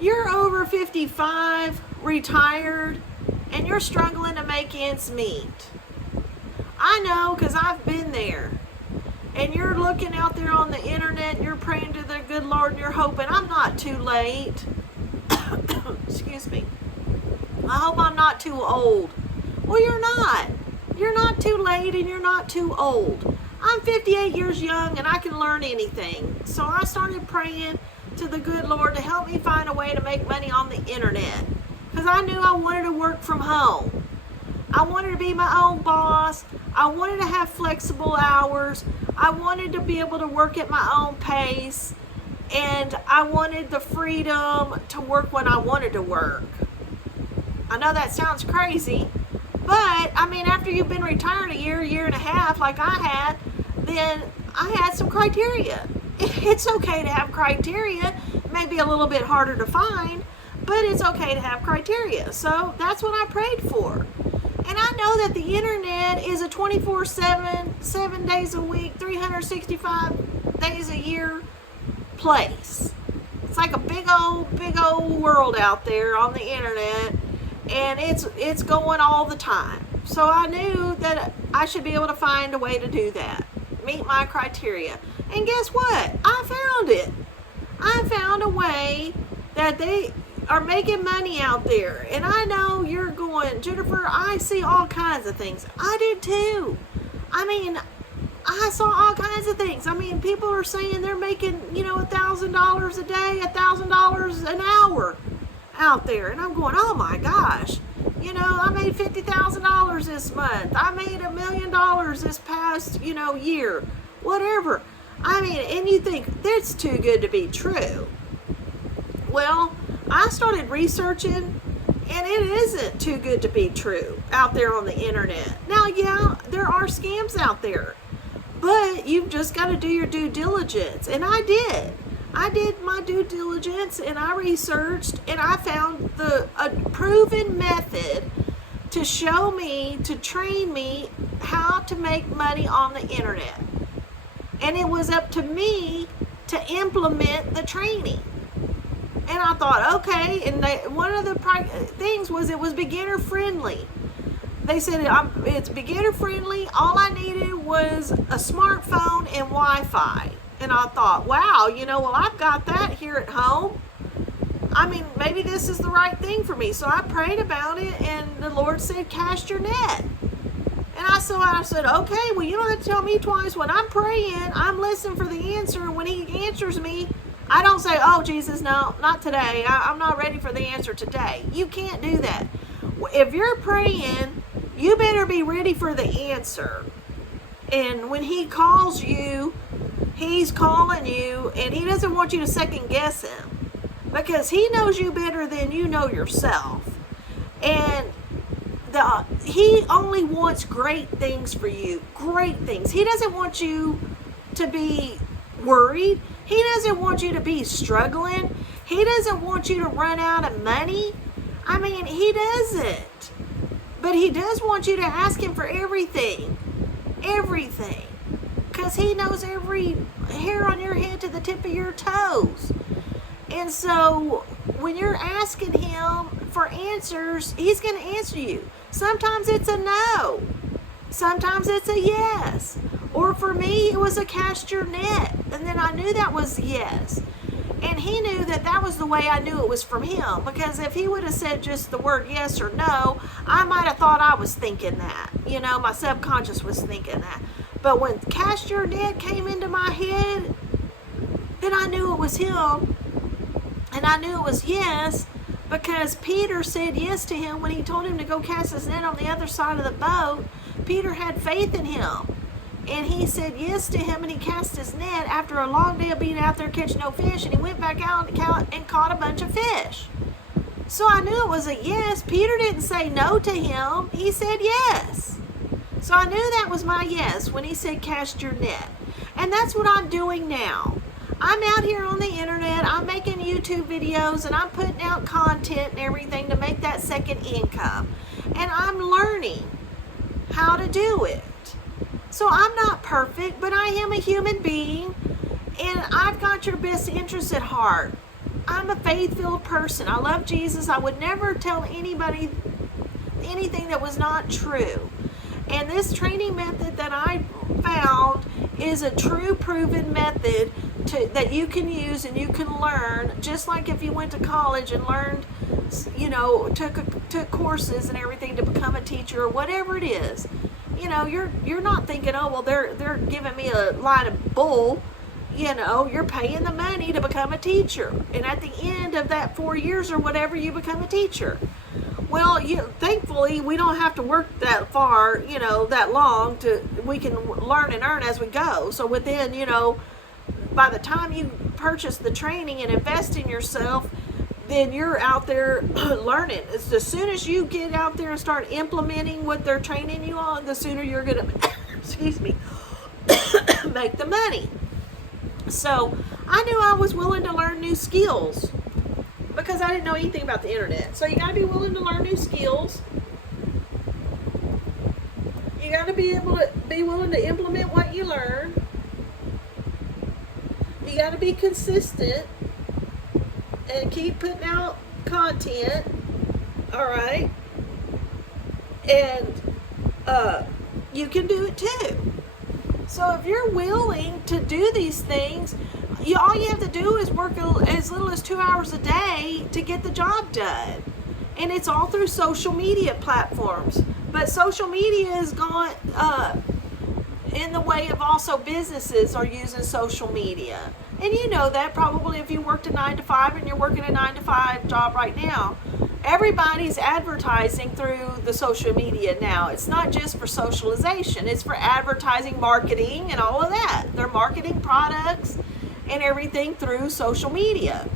You're over 55, retired, and you're struggling to make ends meet. I know, because I've been there. And you're looking out there on the internet, and you're praying to the good Lord, and you're hoping I'm not too late. Excuse me. I hope I'm not too old. Well, you're not. You're not too late, and you're not too old. I'm 58 years young, and I can learn anything. So I started praying to the good Lord to help me find a way to make money on the internet. Because I knew I wanted to work from home. I wanted to be my own boss. I wanted to have flexible hours. I wanted to be able to work at my own pace. And I wanted the freedom to work when I wanted to work. I know that sounds crazy, but I mean, after you've been retired a year and a half like I had, then I had some criteria. It's okay to have criteria. Maybe a little bit harder to find, but it's okay to have criteria. So that's what I prayed for. And I know that the internet is a 24/7, 7 days a week, 365 days a year place. It's like a big old world out there on the internet, and it's going all the time. So I knew that I should be able to find a way to do that, meet my criteria. And guess what? I found it. I found a way that they are making money out there. And I know you're going, Jennifer, I see all kinds of things. I did too. I mean, I saw all kinds of things. I mean, people are saying they're making, $1,000 a day, $1,000 an hour out there. And I'm going, oh my gosh. I made $50,000 this month. I made $1 million this past, year. Whatever. I mean, and you think, that's too good to be true. Well, I started researching, and it isn't too good to be true out there on the internet. Now, yeah, there are scams out there, but you've just got to do your due diligence, and I did. I did my due diligence, and I researched, and I found a proven method to show me, to train me how to make money on the internet. And it was up to me to implement the training. And I thought, okay, and one of the things was it was beginner friendly. They said it's beginner friendly. All I needed was a smartphone and Wi-Fi. And I thought, wow, well, I've got that here at home. I mean, maybe this is the right thing for me. So I prayed about it, and the Lord said, cast your net. And I said, okay, well, you don't have to tell me twice. When I'm praying, I'm listening for the answer. And when he answers me, I don't say, oh, Jesus, no, not today. I'm not ready for the answer today. You can't do that. If you're praying, you better be ready for the answer. And when he calls you, he's calling you, and he doesn't want you to second guess him, because he knows you better than you know yourself. And he only wants great things for you. Great things. He doesn't want you to be worried. He doesn't want you to be struggling. He doesn't want you to run out of money. I mean, he doesn't. But he does want you to ask him for everything. Everything. Because he knows every hair on your head to the tip of your toes. And so when you're asking him for answers, he's going to answer you. Sometimes it's a no. Sometimes it's a yes. Or for me, it was a cast your net. And then I knew that was yes. And he knew that was the way I knew it was from him. Because if he would have said just the word yes or no, I might have thought I was thinking that. My subconscious was thinking that. But when cast your net came into my head, then I knew it was him. And I knew it was yes, because Peter said yes to him when he told him to go cast his net on the other side of the boat. Peter had faith in him. And he said yes to him, and he cast his net after a long day of being out there catching no fish, and he went back out and caught a bunch of fish. So I knew it was a yes. Peter didn't say no to him. He said yes. So I knew that was my yes when he said cast your net. And that's what I'm doing now. I'm out here on the internet, I'm making YouTube videos, and I'm putting out content and everything to make that second income. And I'm learning how to do it. So I'm not perfect, but I am a human being, and I've got your best interest at heart. I'm a faith-filled person. I love Jesus. I would never tell anybody anything that was not true. And this training method that I found is a true proven method that you can use and you can learn, just like if you went to college and learned, took courses and everything to become a teacher or whatever it is. You're not thinking, oh, well, they're giving me a line of bull. You're paying the money to become a teacher. And at the end of that 4 years or whatever, you become a teacher. Well, thankfully, we don't have to work that far, that long. We can learn and earn as we go. So within, by the time you purchase the training and invest in yourself, then you're out there learning. As soon as you get out there and start implementing what they're training you on, the sooner you're going to, excuse me, make the money. So I knew I was willing to learn new skills because I didn't know anything about the internet. So you got to be willing to learn new skills. You got to be willing to implement what you learn. You got to be consistent and keep putting out content. All right. And you can do it too. So if you're willing to do these things, all you have to do is work as little as 2 hours a day to get the job done. And it's all through social media platforms. But social media has gone in the way of also businesses are using social media. And you know that probably if you worked a 9 to 5 and you're working a 9 to 5 job right now, everybody's advertising through the social media now. It's not just for socialization. It's for advertising, marketing, and all of that. They're marketing products and everything through social media.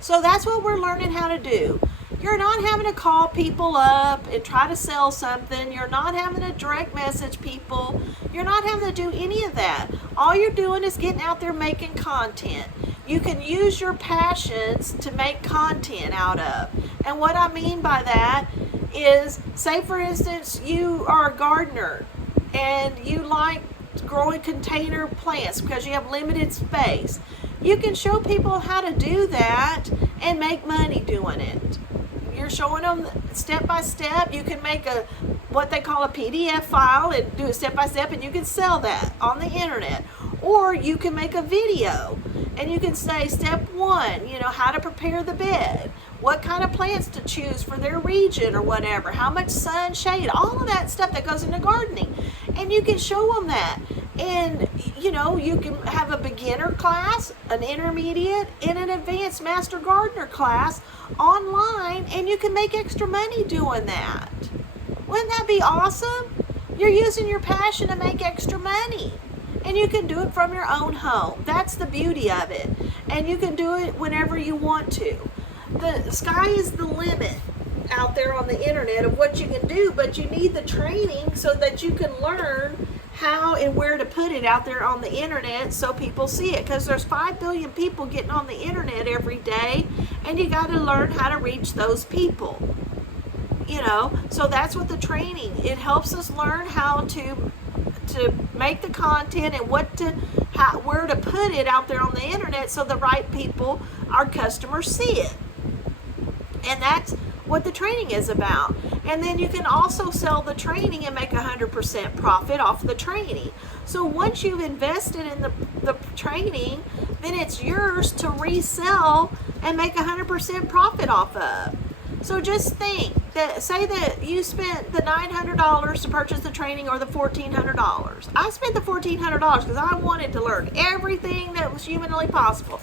So that's what we're learning how to do. You're not having to call people up and try to sell something. You're not having to direct message people. You're not having to do any of that. All you're doing is getting out there making content. You can use your passions to make content out of. And what I mean by that is, say for instance, you are a gardener and you like growing container plants because you have limited space. You can show people how to do that and make money doing it. You're showing them step by step. You can make what they call a PDF file and do it step by step, and you can sell that on the internet. Or you can make a video and you can say step 1, how to prepare the bed, what kind of plants to choose for their region or whatever, how much sun, shade, all of that stuff that goes into gardening. And you can show them that. And you can have a beginner class, an intermediate, and an advanced master gardener class online, and you can make extra money doing that. Wouldn't that be awesome? You're using your passion to make extra money, and you can do it from your own home. That's the beauty of it, and you can do it whenever you want to. The sky is the limit out there on the internet of what you can do, but you need the training so that you can learn how and where to put it out there on the internet so people see it, because there's 5 billion people getting on the internet every day, and you got to learn how to reach those people. So that's what the training, it helps us learn how to make the content and where to put it out there on the internet so the right people, our customers, see it. And that's what the training is about. And then you can also sell the training and make 100% profit off the training. So once you've invested in the training, then it's yours to resell and make 100% profit off of. So just think that, say that you spent the $900 to purchase the training or the $1,400. I spent the $1,400 because I wanted to learn everything that was humanly possible.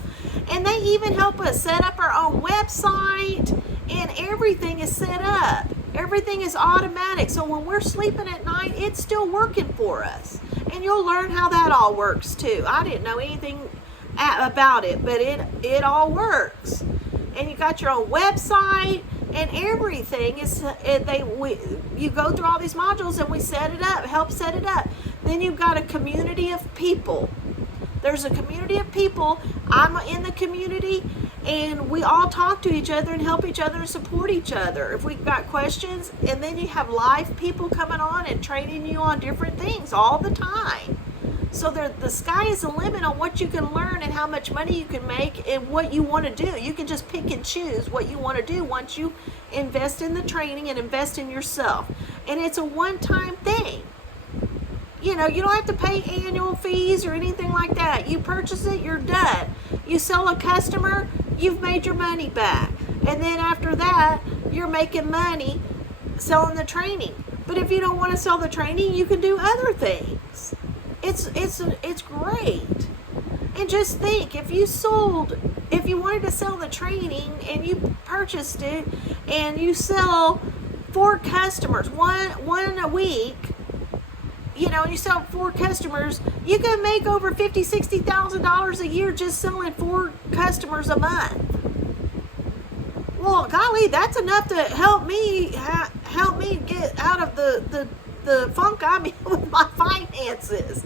And they even help us set up our own website, and everything is set up. Everything is automatic. So when we're sleeping at night, it's still working for us. And you'll learn how that all works too. I didn't know anything about it, but it all works. And you got your own website and everything is you go through all these modules and we set it up, help set it up. Then you've got a community of people. There's a community of people. I'm in the community, and we all talk to each other and help each other and support each other if we've got questions. And then you have live people coming on and training you on different things all the time. So the sky is the limit on what you can learn and how much money you can make and what you want to do. You can just pick and choose what you want to do once you invest in the training and invest in yourself. And it's a one-time thing. You know, you don't have to pay annual fees or anything like that. You purchase it, you're done. You sell a customer, you've made your money back. And then after that, you're making money selling the training. But if you don't want to sell the training, you can do other things. It's great. And just think, if you wanted to sell the training and you purchased it and you sell 4 customers, one a week, you know, and you sell 4 customers, you can make over $50,000-$60,000 a year just selling 4 customers a month. Well, golly, that's enough to help me get out of the funk I'm in with my finances.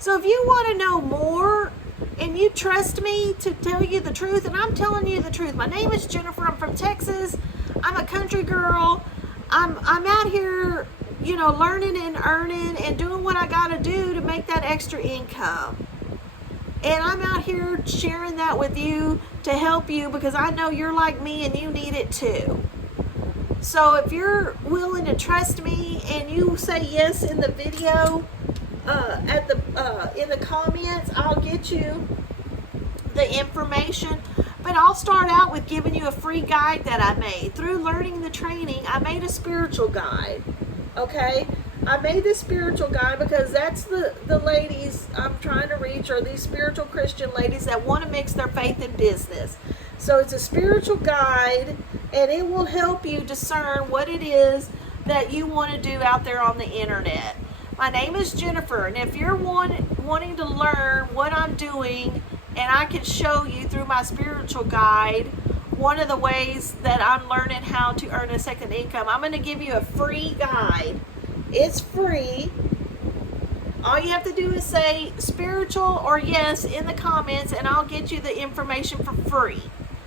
So if you want to know more and you trust me to tell you the truth, and I'm telling you the truth. My name is Jennifer. I'm from Texas. I'm a country girl. I'm out here, you know, learning and earning and doing what I got to do to make that extra income. And I'm out here sharing that with you to help you because I know you're like me and you need it too. So if you're willing to trust me and you say yes in the video, in the comments, I'll get you the information. But I'll start out with giving you a free guide that I made. Through learning the training, I made a spiritual guide. Okay? I made this spiritual guide because that's the ladies I'm trying to reach, are these spiritual Christian ladies that want to mix their faith and business. So it's a spiritual guide, and it will help you discern what it is that you want to do out there on the internet. My name is Jennifer, and if you're wanting to learn what I'm doing, and I can show you through my spiritual guide one of the ways that I'm learning how to earn a second income, I'm going to give you a free guide. It's free. All you have to do is say spiritual or yes in the comments, and I'll get you the information for free.